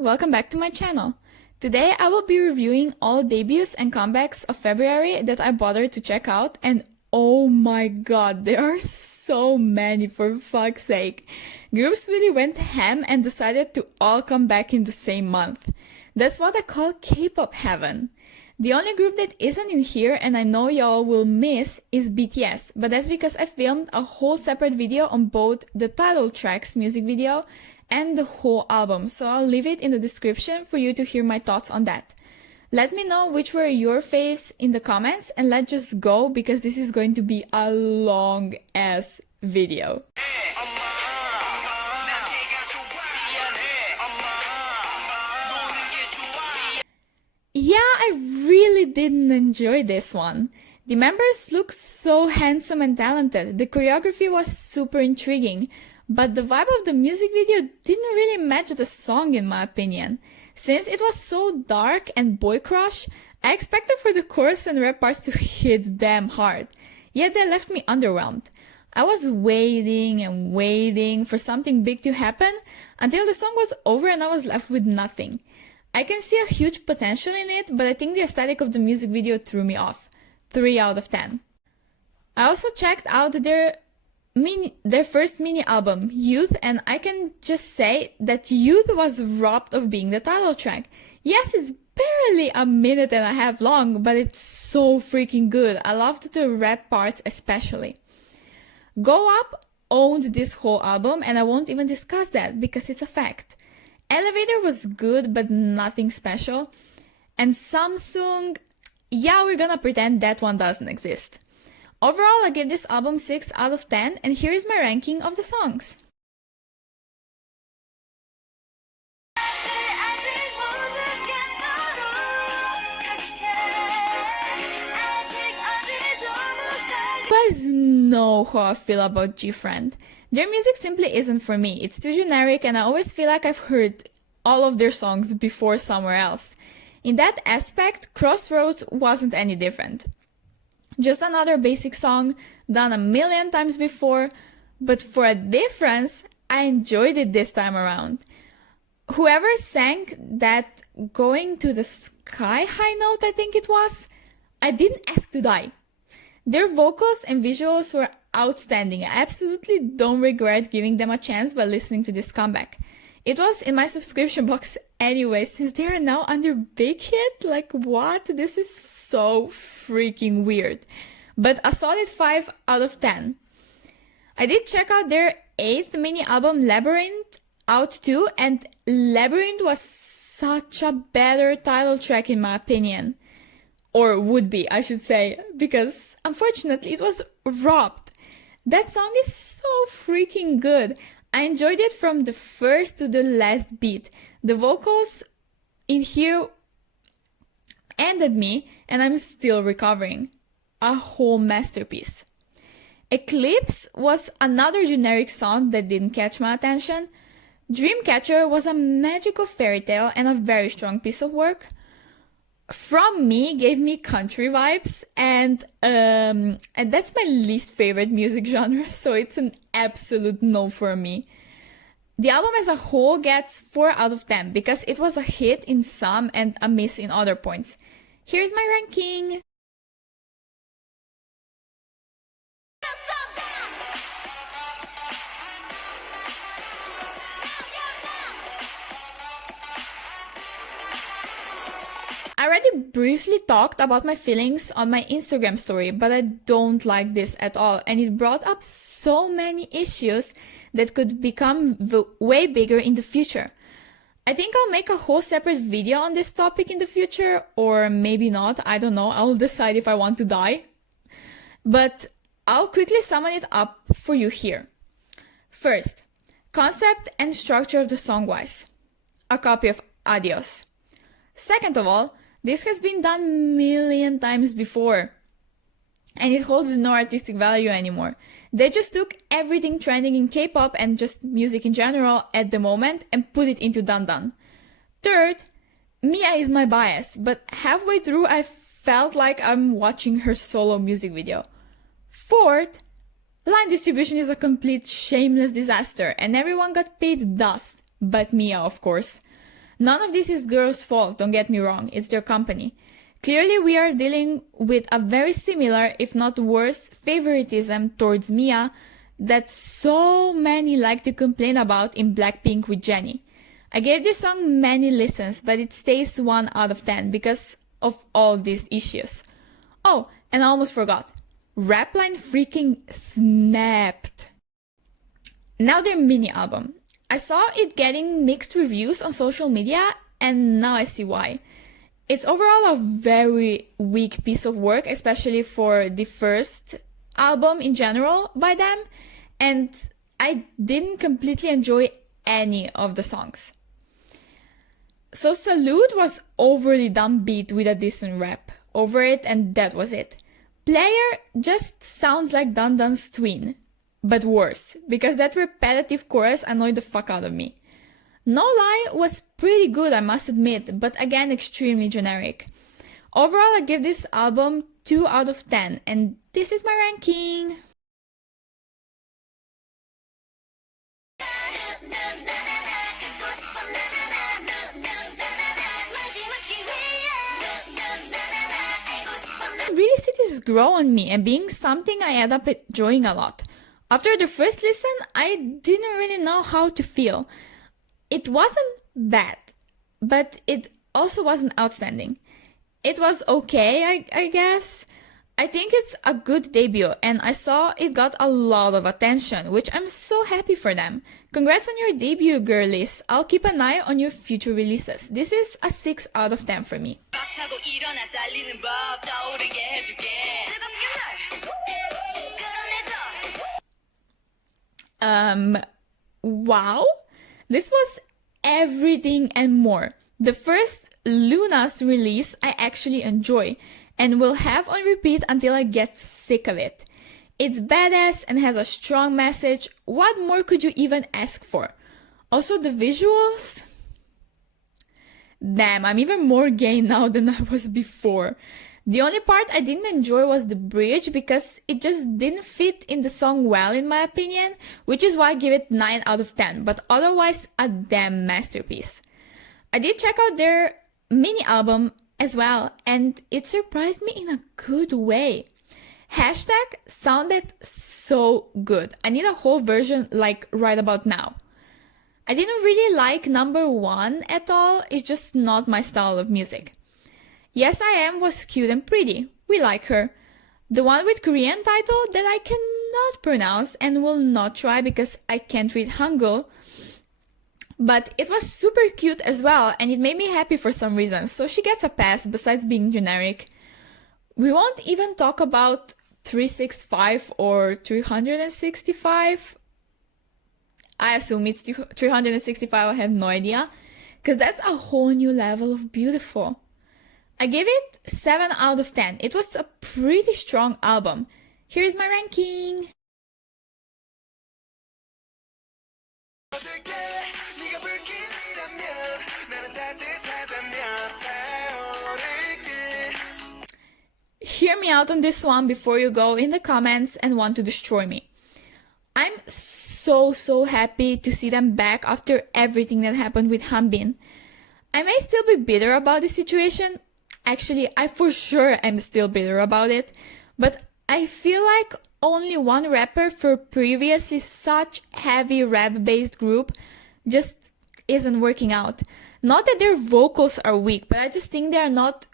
welcome back to my channel. Today I will be reviewing all debuts and comebacks of February that I bothered to check out, and oh my god, there are so many, for fuck's sake. Groups really went ham and decided to all come back in the same month. That's what I call K-pop heaven. The only group that isn't in here, and I know y'all will miss, is BTS, but that's because I filmed a whole separate video on both the title track's music video and the whole album, so I'll leave it in the description for you to hear my thoughts on that. Let me know which were your faves in the comments, and let's just go because this is going to be a long ass video. Yeah, I really didn't enjoy this one. The members look so handsome and talented, the choreography was super intriguing, but the vibe of the music video didn't really match the song in my opinion. Since it was so dark and boy crush, I expected for the chorus and rap parts to hit damn hard, yet they left me underwhelmed. I was waiting and waiting for something big to happen until the song was over and I was left with nothing. I can see a huge potential in it, but I think the aesthetic of the music video threw me off. 3 out of 10. I also checked out their first mini album, Youth, and I can just say that Youth was robbed of being the title track. Yes, it's barely a minute and a half long, but it's so freaking good. I loved the rap parts especially. Go Up owned this whole album, and I won't even discuss that because it's a fact. Elevator was good, but nothing special. And Samsung, yeah, we're gonna pretend that one doesn't exist. Overall, I give this album 6 out of 10, and here is my ranking of the songs. You guys know how I feel about Gfriend. Their music simply isn't for me. It's too generic and I always feel like I've heard all of their songs before somewhere else. In that aspect, Crossroads wasn't any different. Just another basic song done a million times before, but for a difference, I enjoyed it this time around. Whoever sang that Going to the Sky high note, I think it was, I didn't ask to die. Their vocals and visuals were outstanding. I absolutely don't regret giving them a chance by listening to this comeback. It was in my subscription box anyway, since they are now under Big Hit. Like what? This is so freaking weird. But a solid 5 out of 10. I did check out their 8th mini album Labyrinth out too, and Labyrinth was such a better title track in my opinion. Or would be, I should say, because unfortunately it was robbed. That song is so freaking good. I enjoyed it from the first to the last beat. The vocals in here ended me and I'm still recovering. A whole masterpiece. Eclipse was another generic song that didn't catch my attention. Dreamcatcher was a magical fairy tale and a very strong piece of work. From Me gave me country vibes, and that's my least favorite music genre, so it's an absolute no for me. The album as a whole gets 4 out of 10 because it was a hit in some and a miss in other points. Here's my ranking. I already briefly talked about my feelings on my Instagram story, but I don't like this at all, and it brought up so many issues that could become way bigger in the future. I think I'll make a whole separate video on this topic in the future, or maybe not, I don't know, I'll decide if I want to die. But I'll quickly summon it up for you here. First, concept and structure of the song-wise. A copy of Adios. Second of all, this has been done a million times before, and it holds no artistic value anymore. They just took everything trending in K-pop and just music in general at the moment and put it into Dun Dun. Third, Mia is my bias, but halfway through I felt like I'm watching her solo music video. Fourth, line distribution is a complete shameless disaster and everyone got paid dust, but Mia of course. None of this is girls' fault, don't get me wrong, it's their company. Clearly we are dealing with a very similar, if not worse, favoritism towards Mia that so many like to complain about in Blackpink with Jennie. I gave this song many listens, but it stays 1 out of 10 because of all these issues. Oh, and I almost forgot. Rapline freaking snapped. Now their mini album. I saw it getting mixed reviews on social media and now I see why. It's overall a very weak piece of work, especially for the first album in general by them, and I didn't completely enjoy any of the songs. So Salute was overly dumb beat with a decent rap over it, and that was it. Player just sounds like Dun Dun's twin, but worse, because that repetitive chorus annoyed the fuck out of me. No Lie was pretty good, I must admit, but again extremely generic. Overall, I give this album 2 out of 10, and this is my ranking. Really see this grow on me and being something I end up enjoying a lot. After the first listen, I didn't really know how to feel. It wasn't bad, but it also wasn't outstanding. It was okay, I guess. I think it's a good debut, and I saw it got a lot of attention, which I'm so happy for them. Congrats on your debut, girlies. I'll keep an eye on your future releases. This is a 6 out of 10 for me. Wow. This was everything and more. The first Loona's release I actually enjoy and will have on repeat until I get sick of it. It's badass and has a strong message. What more could you even ask for? Also the visuals. Damn, I'm even more gay now than I was before. The only part I didn't enjoy was the bridge because it just didn't fit in the song well in my opinion, which is why I give it 9 out of 10, but otherwise a damn masterpiece. I did check out their mini album as well and it surprised me in a good way. Hashtag sounded so good. I need a whole version like right about now. I didn't really like number 1 at all, it's just not my style of music. Yes I Am was cute and pretty, we like her. The one with Korean title that I cannot pronounce and will not try because I can't read Hangul. But it was super cute as well and it made me happy for some reason, so she gets a pass besides being generic. We won't even talk about 365 or 365. I assume it's 365, I have no idea, because that's a whole new level of beautiful. I gave it 7 out of 10. It was a pretty strong album. Here's my ranking. Hear me out on this one before you go in the comments and want to destroy me. I'm so happy to see them back after everything that happened with Hanbin. I may still be bitter about the situation. Actually, I for sure am still bitter about it, but I feel like only one rapper for previously such heavy rap-based group just isn't working out. Not that their vocals are weak, but I just think they are not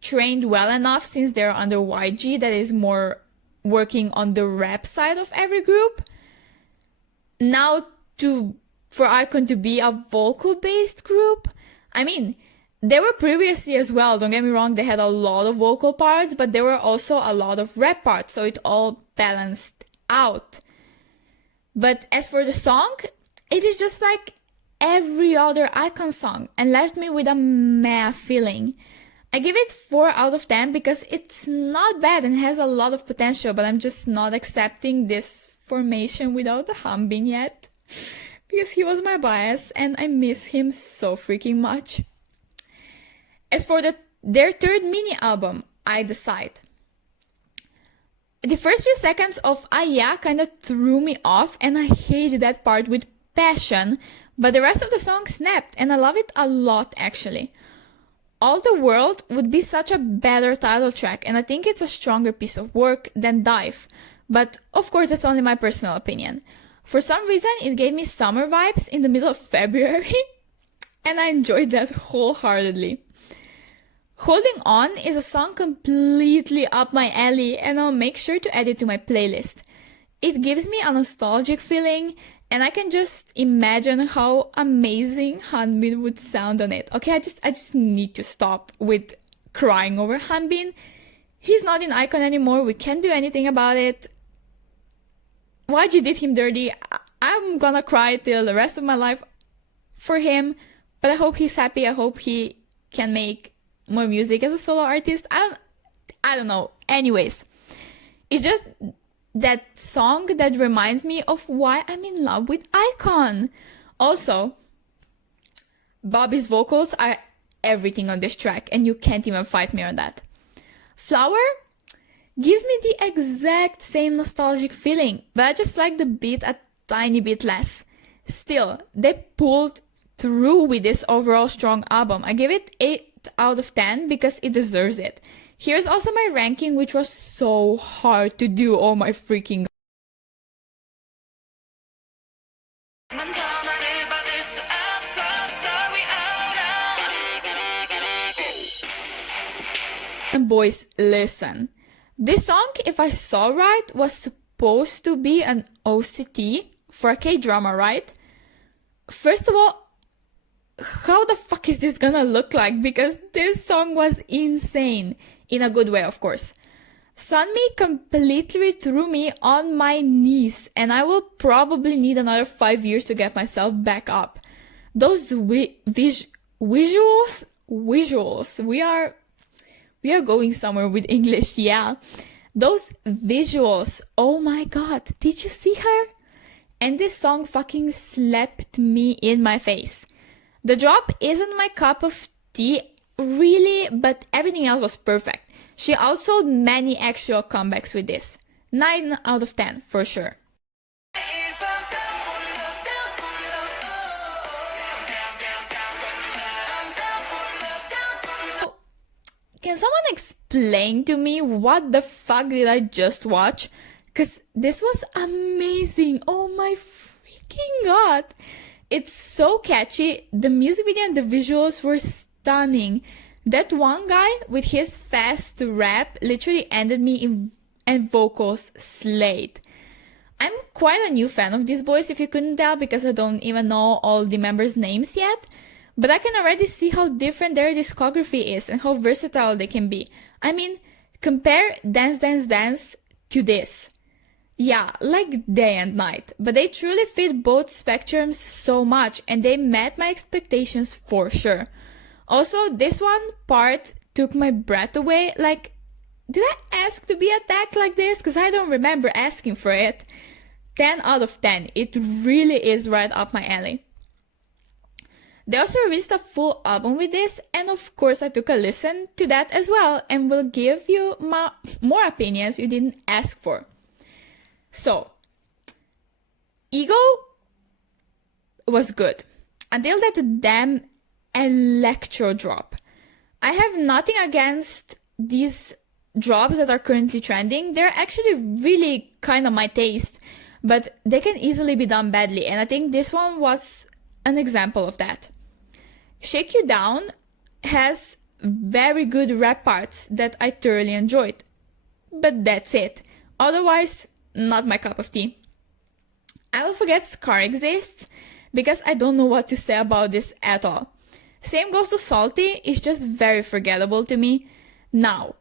trained well enough since they're under YG that is more working on the rap side of every group. Now for Ikon to be a vocal-based group, I mean, they were previously as well, don't get me wrong, they had a lot of vocal parts, but there were also a lot of rap parts, so it all balanced out. But as for the song, it is just like every other Ikon song and left me with a meh feeling. I give it 4 out of 10 because it's not bad and has a lot of potential, but I'm just not accepting this formation without the Hanbin yet. Because he was my bias and I miss him so freaking much. As for their third mini album, I Decide. The first few seconds of Ah Yeah kinda threw me off and I hated that part with passion, But the rest of the song snapped, and I love it a lot actually. All the World would be such a better title track, and I think it's a stronger piece of work than Dive. But of course, that's only my personal opinion. For some reason, it gave me summer vibes in the middle of February, and I enjoyed that wholeheartedly. Holding On is a song completely up my alley, and I'll make sure to add it to my playlist. It gives me a nostalgic feeling, and I can just imagine how amazing Hanbin would sound on it. Okay, I just need to stop with crying over Hanbin. He's not in Ikon anymore, we can't do anything about it. YG did him dirty. I'm gonna cry till the rest of my life for him, but I hope he's happy. I hope he can make more music as a solo artist. I don't know. Anyways, it's just that song that reminds me of why I'm in love with Ikon. Also, Bobby's vocals are everything on this track, and you can't even fight me on that. Flower gives me the exact same nostalgic feeling, but I just like the beat a tiny bit less. Still, they pulled through with this overall strong album. I give it 8 out of 10 because it deserves it. Here's also my ranking, which was so hard to do. Oh my freaking and boys, listen. This song, if I saw right, was supposed to be an OCT for a K-drama, right? First of all, how the fuck is this gonna look like? Because this song was insane. In a good way, of course. Sunmi completely threw me on my knees, and I will probably need another 5 years to get myself back up. Those visuals, we are going somewhere with English, yeah. Those visuals, oh my god, did you see her? And this song fucking slapped me in my face. The drop isn't my cup of tea, really, but everything else was perfect. She outsold many actual comebacks with this. 9 out of 10, for sure. Can someone explain to me what the fuck did I just watch? Because this was amazing. Oh my freaking god. It's so catchy. The music video and the visuals were stunning. That one guy with his fast rap literally ended me in and vocals slayed. I'm quite a new fan of these boys, if you couldn't tell, because I don't even know all the members' names yet. But I can already see how different their discography is and how versatile they can be. I mean, compare Dance Dance Dance to this. Yeah, like day and night. But they truly fit both spectrums so much, and they met my expectations for sure. Also, this one part took my breath away. Like, did I ask to be attacked like this? Because I don't remember asking for it. 10 out of 10. It really is right up my alley. They also released a full album with this, and of course I took a listen to that as well, and will give you more opinions you didn't ask for. So, Ego was good, until that damn electro drop. I have nothing against these drops that are currently trending. They're actually really kind of my taste, but they can easily be done badly, and I think this one was an example of that. Shake You Down has very good rap parts that I thoroughly enjoyed, but that's it. Otherwise, not my cup of tea. I Will Forget Scar exists because I don't know what to say about this at all. Same goes to Salty, it's just very forgettable to me. Now,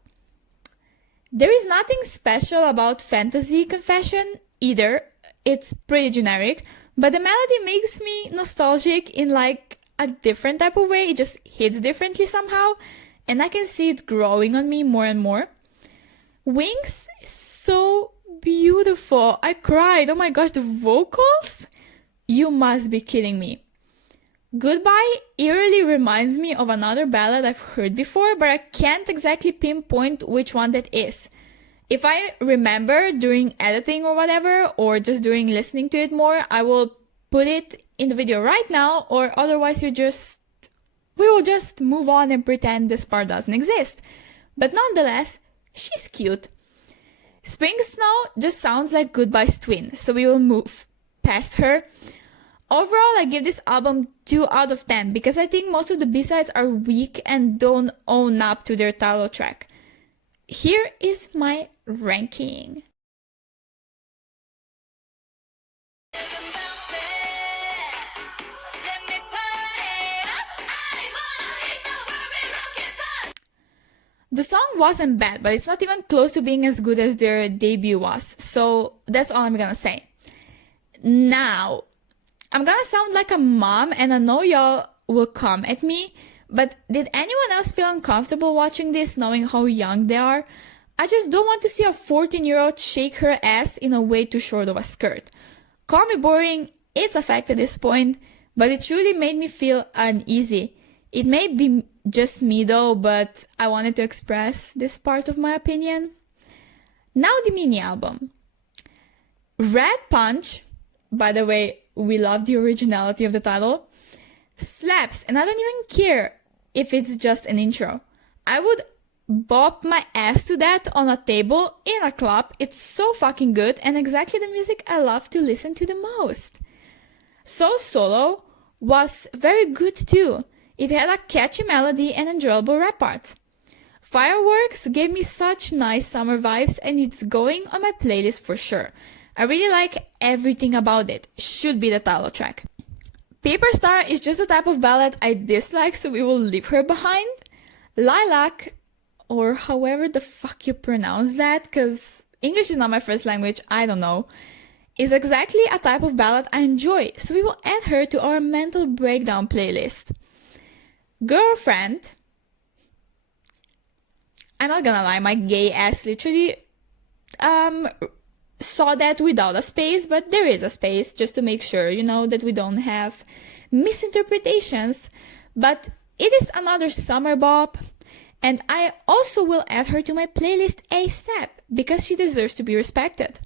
there is nothing special about Fantasy Confession either. It's pretty generic, but the melody makes me nostalgic in like a different type of way. It just hits differently somehow, and I can see it growing on me more and more. Wings is so beautiful. I cried. Oh my gosh, the vocals? You must be kidding me. Goodbye eerily reminds me of another ballad I've heard before, but I can't exactly pinpoint which one that is. If I remember during editing or whatever, or just during listening to it more, I will put it in the video right now, or otherwise we will just move on and pretend this part doesn't exist. But nonetheless, she's cute. Spring Snow just sounds like Goodbye's twin, so we will move past her. Overall, I give this album 2 out of 10 because I think most of the B-sides are weak and don't own up to their title track. Here is my ranking. The song wasn't bad, but it's not even close to being as good as their debut was, so that's all I'm gonna say. Now, I'm gonna sound like a mom, and I know y'all will come at me, but did anyone else feel uncomfortable watching this, knowing how young they are? I just don't want to see a 14-year-old shake her ass in a way too short of a skirt. Call me boring, it's a fact at this point, but it truly made me feel uneasy. It may be just me though, but I wanted to express this part of my opinion. Now the mini album. Red Punch, by the way, we love the originality of the title, slaps, and I don't even care if it's just an intro. I would bop my ass to that on a table in a club. It's so fucking good and exactly the music I love to listen to the most. So Solo was very good too. It had a catchy melody and enjoyable rap parts. Fireworks gave me such nice summer vibes and it's going on my playlist for sure. I really like everything about it. Should be the title track. Paper Star is just the type of ballad I dislike, so we will leave her behind. Lilac, or however the fuck you pronounce that, cause English is not my first language, I don't know, is exactly a type of ballad I enjoy, so we will add her to our mental breakdown playlist. Girlfriend, I'm not gonna lie, my gay ass literally saw that without a space, but there is a space just to make sure, you know, that we don't have misinterpretations. But it is another summer bop, and I also will add her to my playlist ASAP because she deserves to be respected.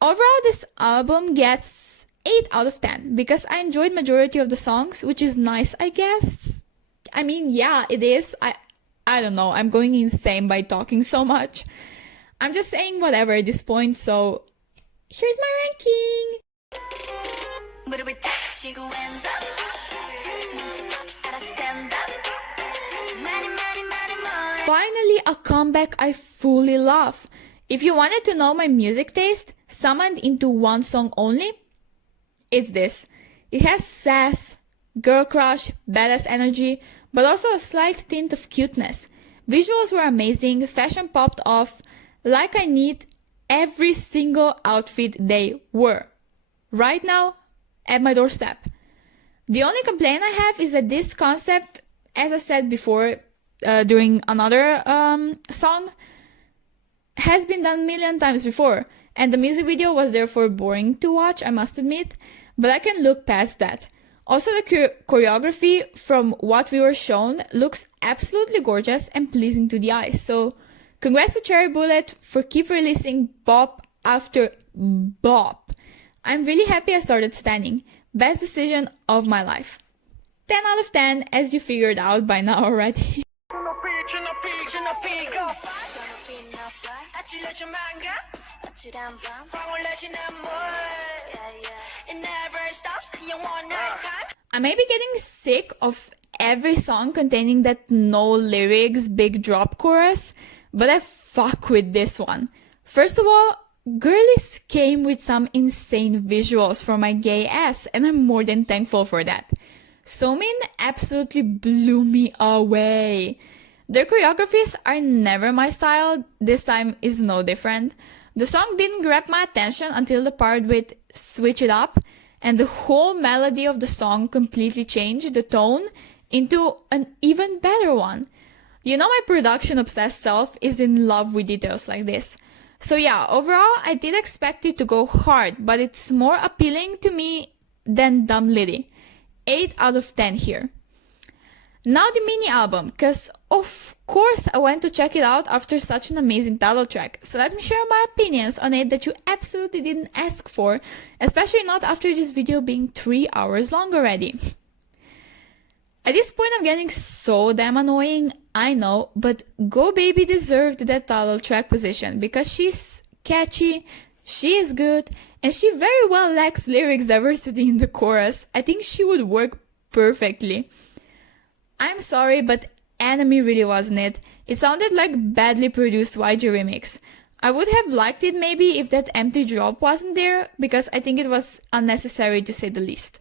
Overall, this album gets 8 out of 10 because I enjoyed majority of the songs, which is nice, I guess. I mean, yeah, it is. I don't know. I'm going insane by talking so much. I'm just saying whatever at this point, so here's my ranking. Finally, a comeback I fully love. If you wanted to know my music taste, summoned into one song only, it's this. It has sass, girl crush, badass energy, but also a slight tint of cuteness. Visuals were amazing, fashion popped off, like I need every single outfit they were. Right now, at my doorstep. The only complaint I have is that this concept, as I said before, during another song, has been done a million times before, and the music video was therefore boring to watch, I must admit, but I can look past that. Also, the choreography from what we were shown looks absolutely gorgeous and pleasing to the eyes, so congrats to Cherry Bullet for keep releasing bop after bop. I'm really happy I started standing. Best decision of my life. 10 out of 10, as you figured out by now already. I may be getting sick of every song containing that no lyrics, big drop chorus, but I fuck with this one. First of all, girlies came with some insane visuals for my gay ass, and I'm more than thankful for that. Somin absolutely blew me away. Their choreographies are never my style, this time is no different. The song didn't grab my attention until the part with Switch It Up, and the whole melody of the song completely changed the tone into an even better one. You know my production-obsessed self is in love with details like this. So yeah, overall, I did expect it to go hard, but it's more appealing to me than Dumb Liddy. 8 out of 10 here. Now the mini album, because of course I went to check it out after such an amazing title track, so let me share my opinions on it that you absolutely didn't ask for, especially not after this video being 3 hours long already. At this point I'm getting so damn annoying, I know, but Dr.Bebe deserved that title track position because she's catchy, she is good, and she very well lacks lyrics diversity in the chorus. I think she would work perfectly. I'm sorry, but Enemy really wasn't it. It sounded like badly produced YG remix. I would have liked it maybe if that empty drop wasn't there, because I think it was unnecessary to say the least.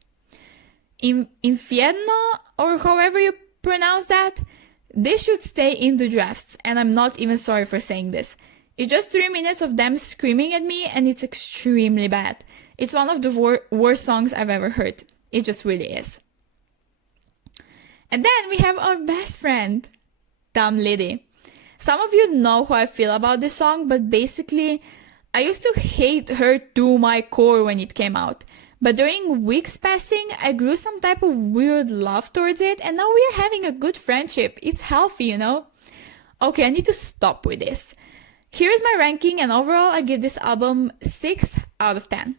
Infierno, or however you pronounce that, this should stay in the drafts, and I'm not even sorry for saying this. It's just 3 minutes of them screaming at me, and it's extremely bad. It's one of the worst songs I've ever heard. It just really is. And then we have our best friend, Dumb Lady. Some of you know how I feel about this song, but basically, I used to hate her to my core when it came out. But during weeks passing, I grew some type of weird love towards it, and now we're having a good friendship. It's healthy, you know? Okay, I need to stop with this. Here is my ranking, and overall I give this album 6 out of 10.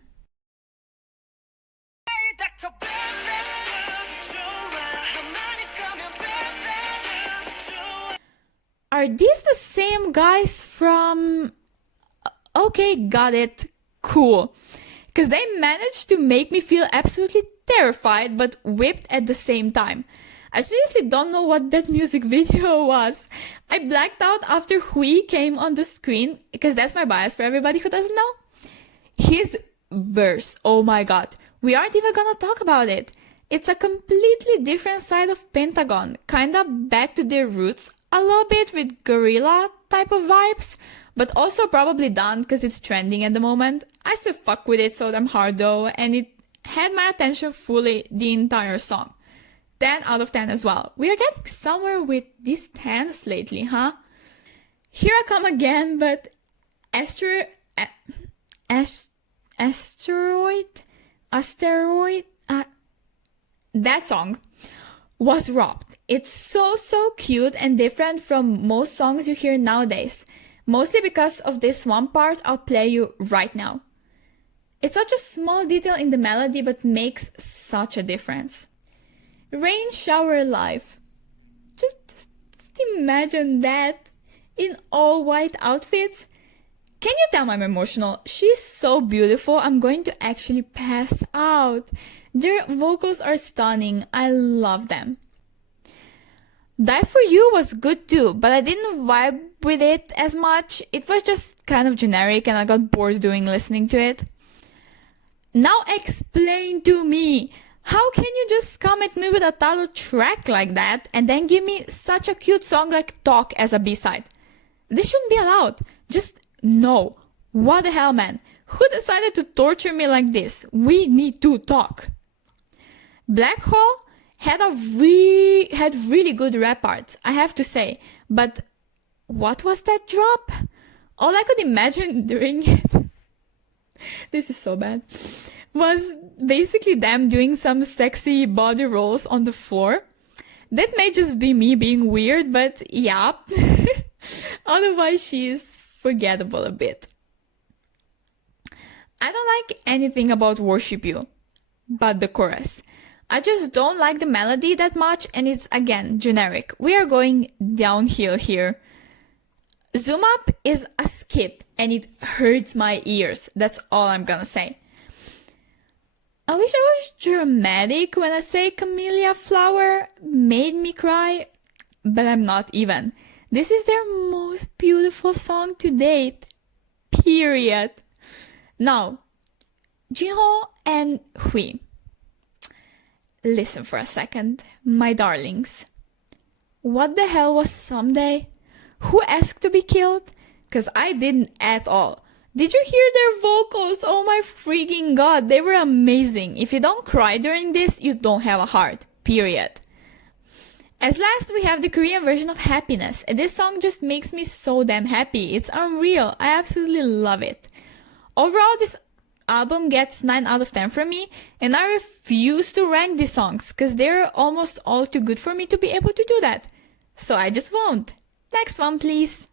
Are these the same guys from... Okay, got it. Cool. Because they managed to make me feel absolutely terrified but whipped at the same time. I seriously don't know what that music video was. I blacked out after Hui came on the screen, because that's my bias for everybody who doesn't know. His verse, oh my god, we aren't even gonna talk about it. It's a completely different side of Pentagon, kinda back to their roots, a little bit with gorilla type of vibes, but also probably done because it's trending at the moment. I still fuck with it so damn hard though, and it had my attention fully the entire song. 10 out of 10 as well. We are getting somewhere with these 10s lately, huh? Here I come again, but that song was robbed. It's so cute and different from most songs you hear nowadays. Mostly because of this one part I'll play you right now. It's such a small detail in the melody but makes such a difference. Rain shower life. Just imagine that in all white outfits. Can you tell I'm emotional? She's so beautiful, I'm going to actually pass out. Their vocals are stunning, I love them. Die For You was good too, but I didn't vibe with it as much. It was just kind of generic and I got bored listening to it. Now explain to me, how can you just come at me with a title track like that and then give me such a cute song like Talk as a B-side? This shouldn't be allowed. Just no. What the hell, man? Who decided to torture me like this? We need to talk. Black Hole had really good rap parts, I have to say, but what was that drop? All I could imagine during it, this is so bad, was basically them doing some sexy body rolls on the floor. That may just be me being weird, but yeah. Otherwise she's forgettable a bit. I don't like anything about Worship You, but the chorus. I just don't like the melody that much, and it's again generic. We are going downhill here. Zoom Up is a skip and it hurts my ears. That's all I'm gonna say. I wish I was dramatic when I say Camellia Flower made me cry, but I'm not even. This is their most beautiful song to date. Period. Now, Jinho and Hui. Listen for a second, my darlings. What the hell was Someday? Who asked to be killed? Cause I didn't at all. Did you hear their vocals? Oh my freaking god, they were amazing. If you don't cry during this, you don't have a heart. Period. As last, we have the Korean version of Happiness, and this song just makes me so damn happy. It's unreal. I absolutely love it. Overall, this album gets 9 out of 10 from me, and I refuse to rank these songs because they're almost all too good for me to be able to do that. So I just won't. Next one, please.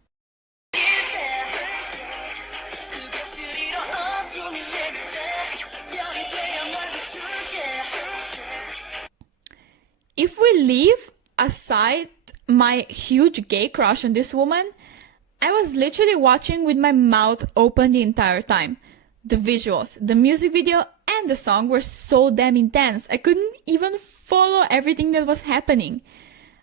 If we leave aside my huge gay crush on this woman, I was literally watching with my mouth open the entire time. The visuals, the music video, and the song were so damn intense, I couldn't even follow everything that was happening.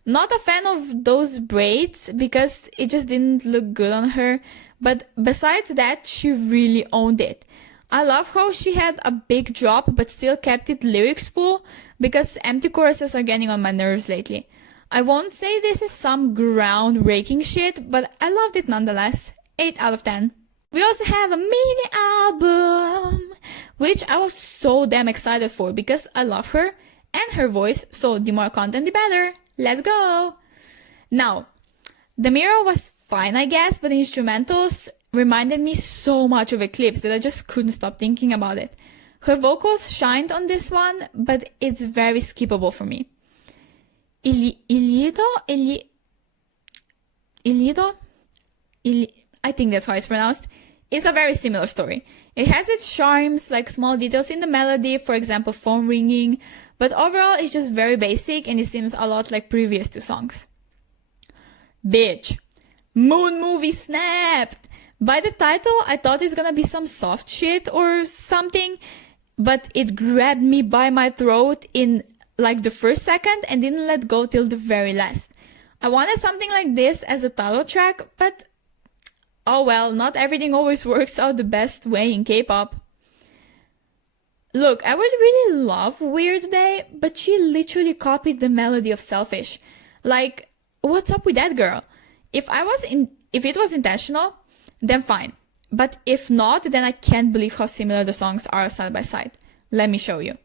Not a fan of those braids because it just didn't look good on her, but besides that, she really owned it. I love how she had a big drop but still kept it lyrics full, because empty choruses are getting on my nerves lately. I won't say this is some groundbreaking shit, but I loved it nonetheless. 8 out of 10. We also have a mini album, which I was so damn excited for because I love her and her voice, so the more content the better. Let's go! Now, the mirror was fine I guess, but the instrumentals reminded me so much of Eclipse that I just couldn't stop thinking about it. Her vocals shined on this one, but it's very skippable for me. I think that's how it's pronounced. It's a very similar story. It has its charms, like small details in the melody, for example phone ringing, but overall it's just very basic and it seems a lot like previous 2 songs. Bitch. Moon movie snapped! By the title, I thought it's gonna be some soft shit or something, but it grabbed me by my throat in like the first second and didn't let go till the very last. I wanted something like this as a title track, but oh well, not everything always works out the best way in K-pop. Look, I would really love Weird Day, but she literally copied the melody of Selfish. Like, what's up with that girl? If it was intentional, then fine. But if not, then I can't believe how similar the songs are side by side. Let me show you.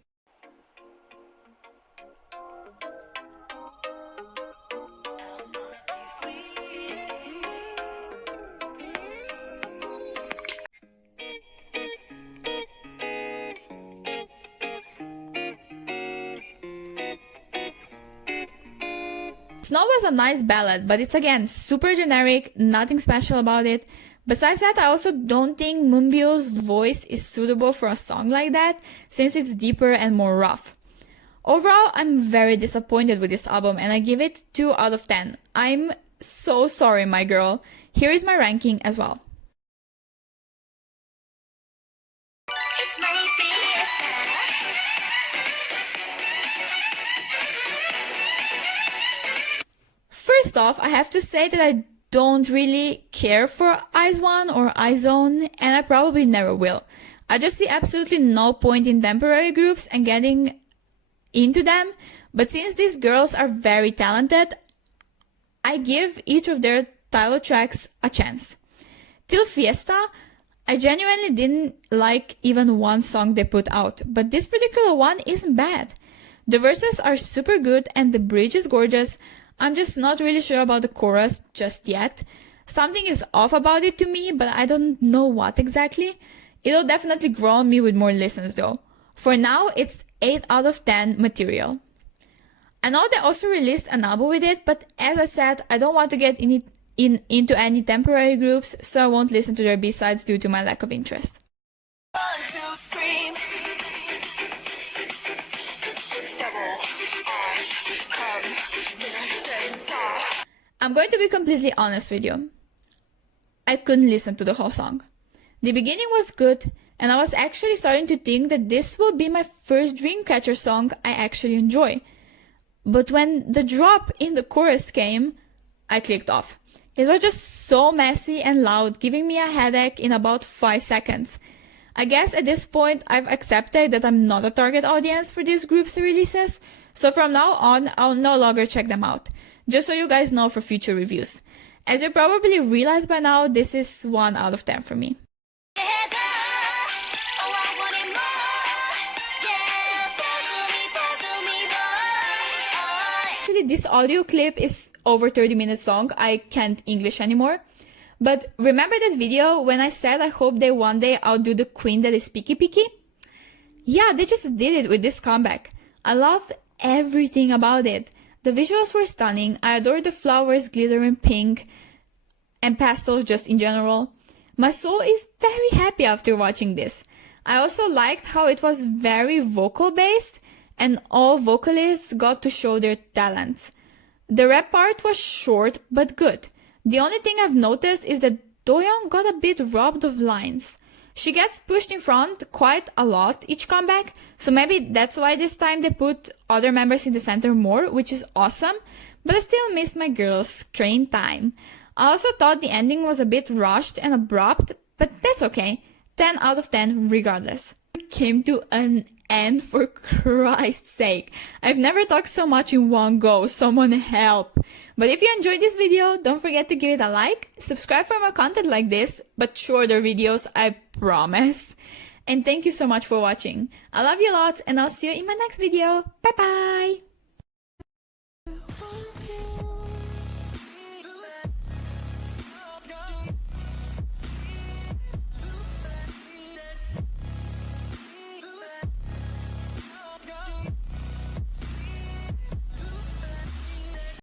Snow was a nice ballad, but it's again super generic, nothing special about it. Besides that, I also don't think Moonbyul's voice is suitable for a song like that, since it's deeper and more rough. Overall, I'm very disappointed with this album and I give it 2 out of 10. I'm so sorry, my girl. Here is my ranking as well. It's my Fiesta. First off, I have to say that I don't really care for IZ*ONE or IZ*ONE, and I probably never will. I just see absolutely no point in temporary groups and getting into them, but since these girls are very talented, I give each of their title tracks a chance. Till Fiesta, I genuinely didn't like even one song they put out, but this particular one isn't bad. The verses are super good and the bridge is gorgeous. I'm just not really sure about the chorus just yet. Something is off about it to me, but I don't know what exactly. It'll definitely grow on me with more listens though. For now, it's 8 out of 10 material. I know they also released an album with it, but as I said, I don't want to get into any temporary groups, so I won't listen to their B-sides due to my lack of interest. I'm going to be completely honest with you. I couldn't listen to the whole song. The beginning was good, and I was actually starting to think that this will be my first Dreamcatcher song I actually enjoy. But when the drop in the chorus came, I clicked off. It was just so messy and loud, giving me a headache in about 5 seconds. I guess at this point I've accepted that I'm not a target audience for these groups' releases, so from now on I'll no longer check them out. Just so you guys know for future reviews. As you probably realized by now, this is 1 out of 10 for me. Actually, this audio clip is over 30 minutes long. I can't English anymore. But remember that video when I said I hope they one day outdo the queen that is Picky Picky? Yeah, they just did it with this comeback. I love everything about it. The visuals were stunning. I adore the flowers glittering pink and pastels just in general. My soul is very happy after watching this. I also liked how it was very vocal based and all vocalists got to show their talents. The rap part was short but good. The only thing I've noticed is that Doyoung got a bit robbed of lines. She gets pushed in front quite a lot each comeback, so maybe that's why this time they put other members in the center more, which is awesome, but I still miss my girl's screen time. I also thought the ending was a bit rushed and abrupt, but that's okay. 10 out of 10 regardless. It came to an end, for Christ's sake. I've never talked so much in one go, someone help. But if you enjoyed this video, don't forget to give it a like, subscribe for more content like this, but shorter videos, I promise. And thank you so much for watching. I love you a lot and I'll see you in my next video. Bye bye!